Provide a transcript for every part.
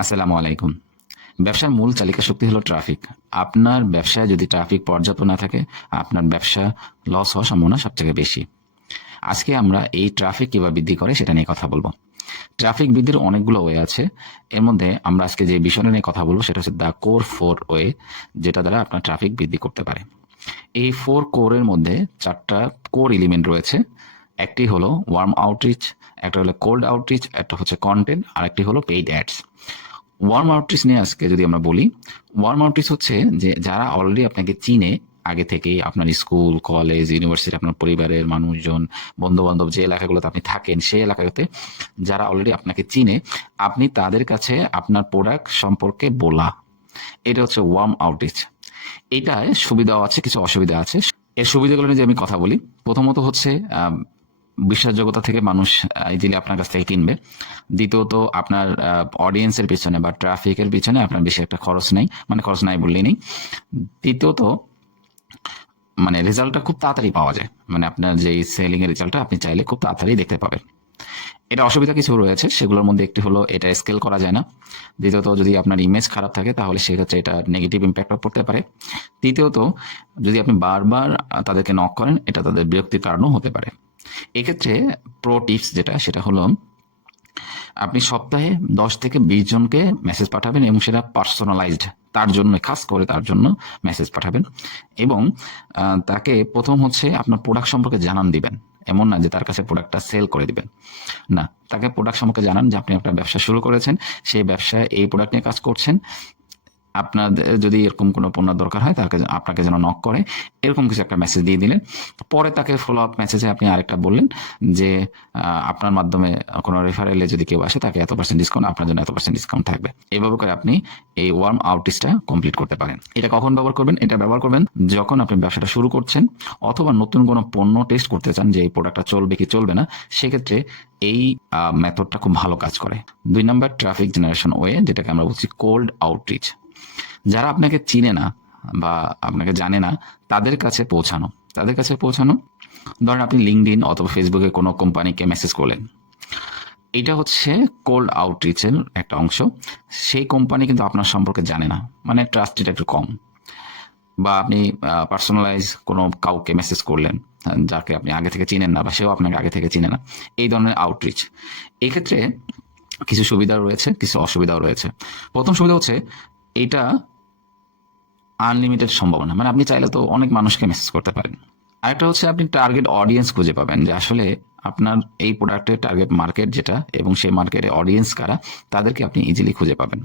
আসসালামু আলাইকুম। ব্যবসার মূল চালিকা শক্তি হলো ট্রাফিক। আপনার ব্যবসায় যদি ট্রাফিক পর্যাপ্ত না থাকে, আপনার ব্যবসা লস হওয়ার সম্ভাবনা সবথেকে বেশি। আজকে আমরা এই ট্রাফিক কিভাবে বৃদ্ধি করে সেটা নিয়ে কথা বলবো। ট্রাফিক বৃদ্ধির অনেকগুলো ওয়ে আছে। এর মধ্যে আমরা আজকে যে বিষয়টা নিয়ে কথা বলবো সেটা হচ্ছে দ্য কোর 4 ওয়ে, যেটা দ্বারা আপনার ট্রাফিক বৃদ্ধি করতে পারে। এই 4 কোরের মধ্যে 4টা কোর এলিমেন্ট রয়েছে। একটি হলো ওয়ার্ম আউটরিচ, একটা হলো কোল্ড আউটরিচ, একটা হচ্ছে কন্টেন্ট, আর একটি হলো পেইড অ্যাডস। ওয়ার্ম আউটরিচ নিয়ে আজকে যদি আমরা বলি, ওয়ার্ম আউটরিচ হচ্ছে যে যারা অলরেডি আপনাকে চিনে আগে থেকেই, আপনার স্কুল, কলেজ, ইউনিভার্সিটি, আপনার পরিবারের মানুষজন, বন্ধু বান্ধব যে এলাকাগুলোতে আপনি থাকেন সেই এলাকাতে যারা অলরেডি আপনাকে চিনে, আপনি তাদের কাছে আপনার প্রোডাক্ট সম্পর্কে বলা, এটা হচ্ছে ওয়ার্ম আউটরিচ। এটায় সুবিধাও আছে, কিছু অসুবিধা আছে। এর সুবিধাগুলো নিয়ে যদি আমি কথা বলি, প্রথমত হচ্ছে বিশ্বাসযোগ্যতা থেকে মানুষ ইজিলি আপনার কাছ থেকে কিনবে। দ্বিতীয়ত আপনার অডিয়েন্সের পিছনে বা ট্রাফিকের পিছনে আপনার বেশি একটা খরচ নেই, মানে খরচ নাই বললেই নেই। তৃতীয়ত মানে রেজাল্টটা খুব তাড়াতাড়ি পাওয়া যায়, মানে আপনার যে সেলিং এর রেজাল্টটা আপনি চাইলে খুব তাড়াতাড়ি দেখতে পাবেন। এটা অসুবিধা কিছু রয়েছে, সেগুলোর মধ্যে একটি হলো এটা স্কেল করা যায় না। দ্বিতীয়ত যদি আপনার ইমেজ খারাপ থাকে তাহলে সেক্ষেত্রে এটা নেগেটিভ ইম্প্যাক্টও পড়তে পারে। তৃতীয়ত যদি আপনি বারবার তাদেরকে নক করেন, এটা তাদের বিরক্তির কারণও হতে পারে। এক্ষেত্রে প্রো টিপস যেটা, সেটা হলো আপনি সপ্তাহে 10 থেকে 20 জনকে মেসেজ পাঠাবেন এবং সেটা পার্সোনালাইজড, তার জন্য, খাস করে তার জন্য মেসেজ পাঠাবেন। এবং তাকে প্রথম হচ্ছে আপনার প্রোডাক্ট সম্পর্কে জানান দিবেন। এমন না যে তার কাছে প্রোডাক্টটা সেল করে দিবেন, না, তাকে প্রোডাক্ট সম্পর্কে জানান যে আপনি আপনার ব্যবসা শুরু করেছেন, সেই ব্যবসায় এই প্রোডাক্ট নিয়ে কাজ করছেন। আপনাদের যদি এরকম কোনো পণ্য দরকার হয় তাকে, আপনাকে যেন নক করে, এরকম কিছু একটা মেসেজ দিয়ে দিলেন। পরে তাকে ফলো আপ মেসেজে আপনি আরেকটা বললেন যে আপনার মাধ্যমে কোনো রেফারেলে যদি কেউ আসে তাকে এত% ডিসকাউন্ট, আপনার জন্য এত% ডিসকাউন্ট থাকবে। এভাবে করে আপনি এই ওয়ার্ম আউটরিচটা কমপ্লিট করতে পারেন। এটা কখন ব্যবহার করবেন? এটা ব্যবহার করবেন যখন আপনি ব্যবসাটা শুরু করছেন, অথবা নতুন কোনো পণ্য টেস্ট করতে চান যে এই প্রোডাক্টটা চলবে কি চলবে না, সেক্ষেত্রে এই মেথডটা খুব ভালো কাজ করে। 2 নাম্বার ট্রাফিক জেনারেশন ওয়ে, যেটাকে আমরা বলছি কোল্ড আউটরিচ। যারা আপনাকে চিনে না বা আপনাকে জানে না তাদের কাছে পৌঁছানো, ধরেন আপনি লিঙ্কডইন অথবা ফেসবুকে কোনো কোম্পানিকে মেসেজ করলেন, এটা হচ্ছে কোল্ড আউটরিচের একটা অংশ। সেই কোম্পানি কিন্তু আপনার সম্পর্কে জানে না, মানে ট্রাস্টেড একটু কম। বা আপনি পার্সোনালাইজ কোনো কাউকে মেসেজ করলেন যাকে আপনি আগে থেকে চিনেন না, বা সেও আপনাকে আগে থেকে চিনে না, এই ধরনের আউটরিচ। এক্ষেত্রে কিছু সুবিধা রয়েছে, কিছু অসুবিধাও রয়েছে। প্রথম সুবিধা হচ্ছে এটা আনলিমিটেড সম্ভাবনা, মানে আপনি চাইলে তো অনেক মানুষকে মেসেজ করতে পারেন। আরেকটা হচ্ছে আপনি টার্গেট অডিয়েন্স খুঁজে পাবেন, যে আসলে আপনার এই প্রোডাক্টের টার্গেট মার্কেট যেটা, এবং সেই মার্কেটে অডিয়েন্স কারা, তাদেরকে আপনি ইজিলি খুঁজে পাবেন।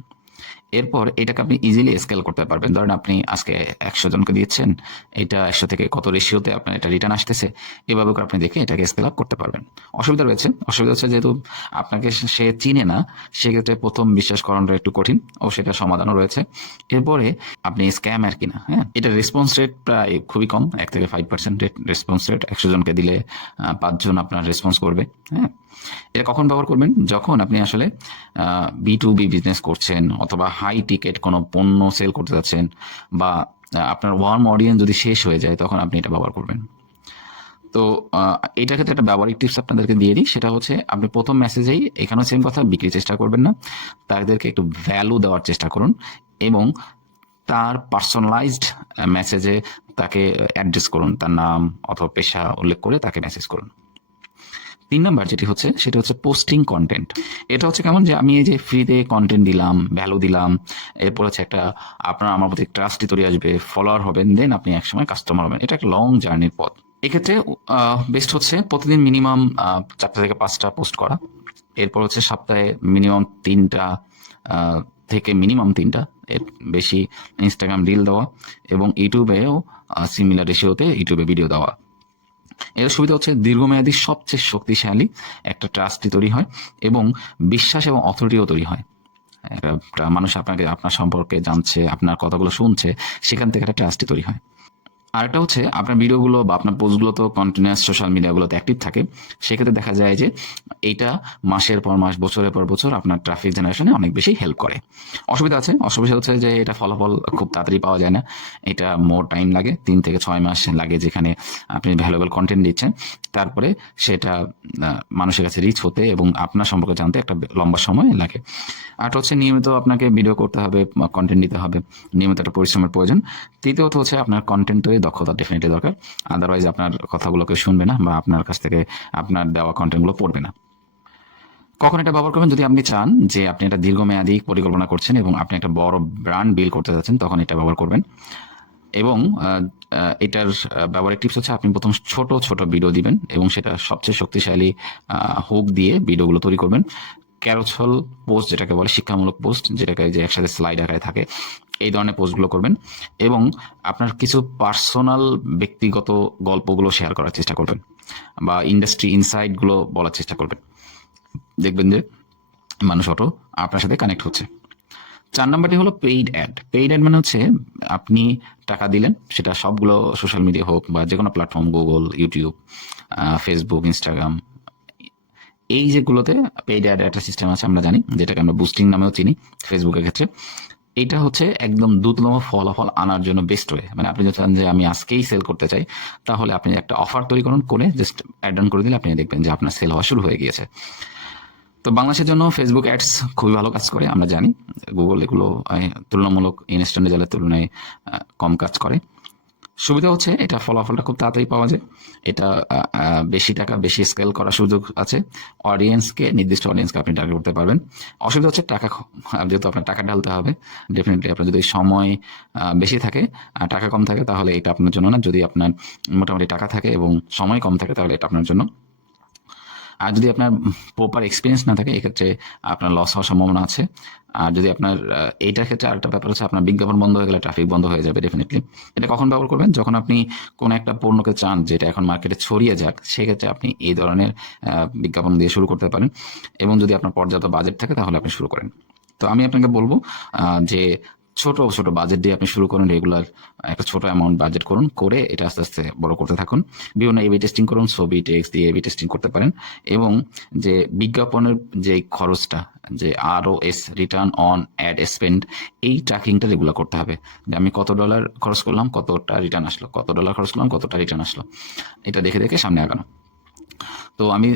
এরপর এটাকে আপনি ইজিলি স্কেল করতে পারবেন। ধরেন আপনি আজকে 100 জনকে দিচ্ছেন, এটা 100 থেকে কত রেশিওতে আপনার এটা রিটার্ন আসতেছে, এভাবে করে আপনি দেখে এটাকে স্কেল আপ করতে পারবেন। অসুবিধা রয়েছে, অসুবিধা হচ্ছে যেহেতু আপনাকে সে চিনে না, সেক্ষেত্রে প্রথম বিশ্বাস করানোটা একটু কঠিন, ও সেটা সমাধানও রয়েছে। এরপরে আপনি স্ক্যামার কিনা, হ্যাঁ, এটা রেসপন্স রেট প্রায় খুবই কম, 1 থেকে 5% রেসপন্স রেট। 100 জনকে দিলে 5 জন আপনার রেসপন্স করবে। হ্যাঁ, এটা কখন ব্যবহার করবেন? যখন আপনি আসলে B2B বিজনেস করছেন, অথবা হাই টিকেট কোনো পণ্য সেল করতে যাচ্ছেন, বা আপনার ওয়ার্ম অডিয়েন্স যদি শেষ হয়ে যায়, তখন আপনি এটা ব্যবহার করবেন। তো এটার ক্ষেত্রে একটা ব্যবহারিক টিপস আপনাদেরকে দিয়ে দিই, সেটা হচ্ছে আপনি প্রথম মেসেজেই, এখানেও সেম কথা, বিক্রির চেষ্টা করবেন না, তাদেরকে একটু ভ্যালু দেওয়ার চেষ্টা করুন, এবং তার পার্সোনালাইজড মেসেজে তাকে অ্যাড্রেস করুন, তার নাম অথবা পেশা উল্লেখ করে তাকে মেসেজ করুন। 3 নাম্বার যেটি হচ্ছে, সেটা হচ্ছে পোস্টিং কন্টেন্ট। এটা হচ্ছে কেমন, যে আমি এই যে ফ্রিতে কন্টেন্ট দিলাম, ভ্যালু দিলাম, এরপর হচ্ছে একটা আপনার আমার প্রতি ট্রাস্টই তৈরি আসবে, ফলোয়ার হবেন, দেন আপনি একসময় কাস্টমার হবেন। এটা একটা লং জার্নির পথ। এক্ষেত্রে বেস্ট হচ্ছে প্রতিদিন মিনিমাম 4টা থেকে 5টা পোস্ট করা। এরপর হচ্ছে সপ্তাহে মিনিমাম 3টা থেকে মিনিমাম 3টা, এর বেশি ইনস্টাগ্রাম রিল দেওয়া, এবং ইউটিউবেও সিমিলার রেশিওতে ইউটিউবে ভিডিও দেওয়া। এর সুবিধা হচ্ছে দীর্ঘমেয়াদী সবচেয়ে শক্তিশালী একটা ট্রাস্টই তৈরি হয়, এবং বিশ্বাস এবং অথরিটিও তৈরি হয়। একটা মানুষ আপনাকে, আপনার সম্পর্কে জানছে, আপনার কথাগুলো শুনছে, সেখান থেকে একটা ট্রাস্টই তৈরি হয়। আরেকটা হচ্ছে আপনার ভিডিওগুলো বা আপনার পোস্টগুলো তো কন্টিনিউয়াস সোশ্যাল মিডিয়াগুলোতে অ্যাক্টিভ থাকে, সেক্ষেত্রে দেখা যায় যে এইটা মাসের পর মাস, বছরের পর বছর আপনার ট্রাফিক জেনারেশনে অনেক বেশি হেল্প করে। অসুবিধা হচ্ছে যে এটা ফলাফল খুব তাড়াতাড়ি পাওয়া যায় না, এটা মোর টাইম লাগে, 3 থেকে 6 মাস লাগে যেখানে আপনি ভ্যালুয়েবল কন্টেন্ট দিচ্ছেন, তারপরে সেটা মানুষের কাছে রিচ হতে এবং আপনার সম্পর্কে জানতে একটা লম্বা সময় লাগে। আর হচ্ছে নিয়মিত আপনাকে ভিডিও করতে হবে, কন্টেন্ট দিতে হবে, নিয়মিত একটা পরিশ্রমের প্রয়োজন। তৃতীয়ত হচ্ছে আপনার কন্টেন্ট তৈরি দক্ষতা ডেফিনেটলি দরকার, আদারওয়াইজ আপনার কথাগুলোকে শুনবে না বা আপনার কাছ থেকে আপনার দেওয়া কন্টেন্টগুলো পড়বে না। কখন এটা ব্যবহার করবেন? যদি আপনি চান যে আপনি একটা দীর্ঘমেয়াদী পরিকল্পনা করছেন এবং আপনি একটা বড় ব্র্যান্ড বিল্ড করতে যাচ্ছেন, তখন এটা ব্যবহার করবেন। এবং এটার ব্যবহারিক টিপস হচ্ছে আপনি প্রথম ছোট ছোট ভিডিও দিবেন এবং সেটা সবচেয়ে শক্তিশালী হুক দিয়ে ভিডিওগুলো তৈরি করবেন। ক্যারোসেল পোস্ট যেটাকে বলে, শিক্ষামূলক পোস্ট যেটাকে যে একসাথে স্লাইড আকারে থাকে, এই ধরনের পোস্টগুলো করবেন এবং আপনার কিছু পার্সোনাল ব্যক্তিগত গল্পগুলো শেয়ার করার চেষ্টা করবেন বা ইন্ডাস্ট্রি ইনসাইটগুলো বলার চেষ্টা করবেন। দেখবেন যে মানুষ অটো আপনার সাথে কানেক্ট হচ্ছে। 4 নাম্বারটি হলো পেইড অ্যাড। পেইড অ্যাড মানে হচ্ছে আপনি টাকা দিলেন, সেটা সবগুলো সোশ্যাল মিডিয়া হোক বা যে কোনো platform, Google, YouTube, Facebook, Instagram, এই যেগুলোতে পেইড অ্যাড একটা সিস্টেম আছে আমরা জানি, যেটাকে আমরা বুস্টিং নামেও চিনি ফেসবুকের ক্ষেত্রে। এইটা হচ্ছে একদম দ্রুততম ফলাফল আনার জন্য বেস্ট ওয়ে। মানে আপনি যদি চান যে আমি আজকেই সেল করতে চাই, তাহলে আপনি একটা অফার তৈরি করুন, করে জাস্ট অ্যাড অন করে দিলে আপনি দেখবেন যে আপনার সেল হওয়া শুরু হয়ে গিয়েছে। তো বাংলাদেশের জন্য ফেসবুক অ্যাডস খুবই ভালো কাজ করে, আমরা জানি। গুগল এগুলো তুলনামূলক ইনস্ট্যান্ট রেজাল্টের তুলনায় কম কাজ করে। সুবিধা হচ্ছে এটা ফলাফলটা খুব তাড়াতাড়ি পাওয়া যায়, এটা বেশি টাকা বেশি স্কেল করার সুযোগ আছে, নির্দিষ্ট অডিয়েন্সকে আপনি টার্গেট করতে পারবেন। অসুবিধা হচ্ছে টাকা, যেহেতু আপনার টাকা ঢালতে হবে, ডেফিনেটলি আপনার যদি সময় বেশি থাকে আর টাকা কম থাকে তাহলে এটা আপনার জন্য না। যদি আপনার মোটামুটি টাকা থাকে এবং সময় কম থাকে তাহলে এটা আপনার জন্য। আর যদি আপনার প্রপার এক্সপিরিয়েন্স না থাকে, এক্ষেত্রে আপনার লস হওয়ার সম্ভাবনা আছে। আর যদি আপনার এইটার ক্ষেত্রে আরেকটা ব্যাপার হচ্ছে, আপনার বিজ্ঞাপন বন্ধ হয়ে গেলে ট্রাফিক বন্ধ হয়ে যাবে ডেফিনেটলি। এটা কখন ব্যবহার করবেন? যখন আপনি কোনো একটা পণ্যকে চান যেটা এখন মার্কেটে ছড়িয়ে যাক, সেক্ষেত্রে আপনি এই ধরনের বিজ্ঞাপন দিয়ে শুরু করতে পারেন। এবং যদি আপনার পর্যাপ্ত বাজেট থাকে তাহলে আপনি শুরু করেন। তো আমি আপনাকে বলবো যে ছোট ছোট বাজেট দিয়ে আপনি শুরু করুন, রেগুলার একটা ছোট অ্যামাউন্ট বাজেট করুন, করে এটা আস্তে আস্তে বড় করতে থাকুন। বিভিন্ন এবি টেস্টিং করুন, ছবি টেক্সট দিয়ে এবি টেস্টিং করতে পারেন। এবং যে বিজ্ঞাপনের যে খরচটা, যে ROS, return on ad spend, এই ট্র্যাকিংটা রেগুলার করতে হবে। যে আমি কত ডলার খরচ করলাম, কতটা রিটার্ন আসলো, কত ডলার খরচ করলাম, কতটা রিটার্ন আসলো, এটা দেখে দেখে সামনে আগানো। তো আমি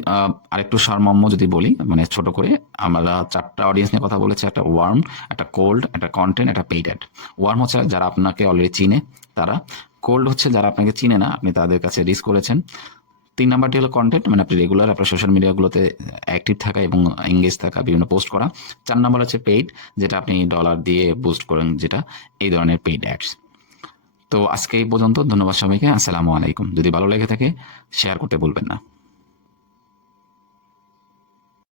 আরেকটু সারমর্ম যদি বলি, মানে ছোট করে, আমরা 4টা অডিয়েন্স নিয়ে কথা বলেছি: একটা ওয়ার্ম, একটা কোল্ড, একটা কন্টেন্ট, একটা পেইড অ্যাড। ওয়ার্ম হচ্ছে যারা আপনাকে অলরেডি চিনে তারা। কোল্ড হচ্ছে যারা আপনাকে চিনে না, আপনি তাদের কাছে রিচ করেছেন। 3 নাম্বারটি হলো কন্টেন্ট, মানে আপনি রেগুলার আপনার সোশ্যাল মিডিয়াগুলোতে অ্যাক্টিভ থাকা এবং এঙ্গেজ থাকা, বিভিন্ন পোস্ট করা। 4 নাম্বার হচ্ছে পেইড, যেটা আপনি ডলার দিয়ে বুস্ট করেন, যেটা এই ধরনের পেইড অ্যাডস। তো আজকে এই পর্যন্ত। ধন্যবাদ সবাইকে। আসসালামু আলাইকুম। যদি ভালো লেগে থাকে শেয়ার করতে ভুলবেন না।